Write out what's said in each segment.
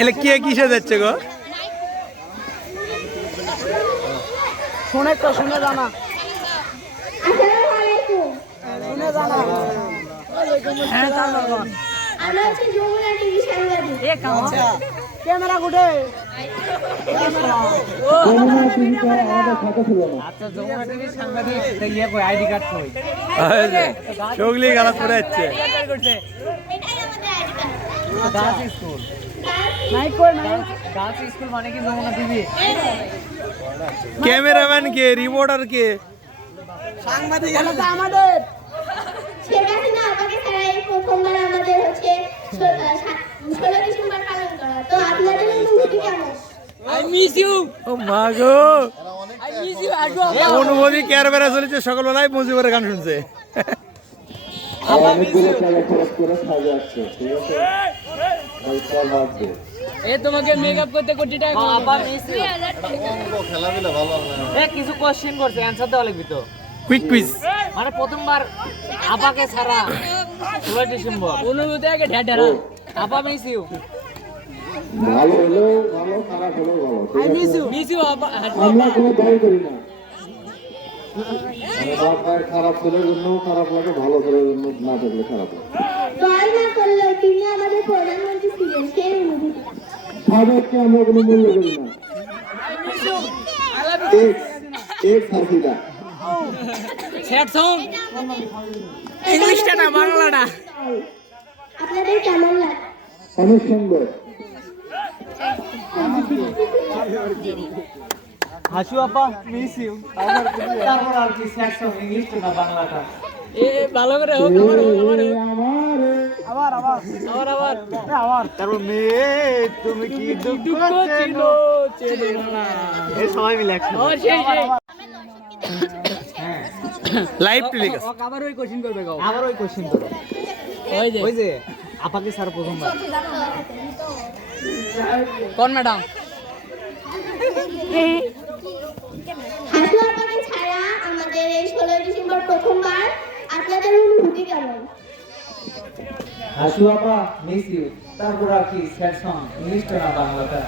এলে কে কিসে যাচ্ছে গো? শুনে তো শুনে জানা। শুনে জানা। হ্যাঁ চালু আমরা হচ্ছে যমুনা টিভি সাংবাদিক ক্যামেরাম্যান কে রিপোর্টার কে? তো আমাদের শেখ হাসিনা আমাকে ছাড়া এই প্রথমবার আমাদের হচ্ছে ষোলো ডিসেম্বর পালন করা তো আপনাদের অনুভূতি কেমন ও মা গো। অনুভূতি কেয়ার চলেছে সকালবেলায় মুজিবের গান শুনছে। অনেকগুলো খরচ করে ঠিক আছে? এ তোমাকে মেকআপ করতে কোটি টাকা আবার খেলাধুলা ভালো এ কিছু কোশ্চেন করছে অ্যানসার দেওয়া লাগবে তো। কুইক কুইজ মানে প্রথমবার আপাকে ছাড়া ষোলো ডিসেম্বর। অনুভূতি আগে আপা মিস ইউ ভালো হলেও ভালো খারাপ হলেও ভালো ঠিক আছে? মিসু মিসু আপা আমরা কোনো দায়ী করি না। খারাপ ছেলের জন্য খারাপ লাগে ভালো ছেলের জন্য না দেখলে খারাপ লাগে। আমাদের প্রধানমন্ত্রী ছিলেন সেই অনুভূতি? সাবেককে আমরা কোনো মূল্য করি না। Ex ex Hasina sad song ইংলিশটা না বাংলাটা। আপনাদের কেমন লাগে? অনেক সুন্দর। হাসু আপা? মিস ইউ তারপর আর কি ইংলিশ তো না বাংলাটা এ ভালো করে হোক। আবার আবার। আবার আবার। এ, আবার। তারপর মেয়ে তুমি কি দুঃখ না। এই সবাই মিলে একসাথে। ও সেই সেই লাইভ টেলিকাস্ট আবার ওই কোশ্চেন করবে গাও আবার ওই কোশ্চেন করো ওই যে। ওই যে আপাকে ছাড়া প্রথমবার। কোন ম্যাডাম আমাদের এই ষোলো ডিসেম্বর প্রথমবার আপনাদের অনুভূতি কেমন হাসু আপা মিস ইউ তারপর আর কি স্যাড সং ইংলিশ না বাংলাটা।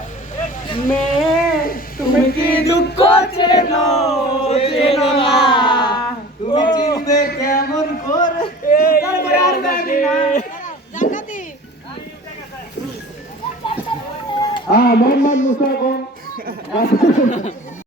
তুমি কি দুঃখ চেনো? চেনো না। তুমি চিনবে কেমন করে? তারপরে আর জানি না। হ্যাঁ মোহাম্মদ মুসা কোন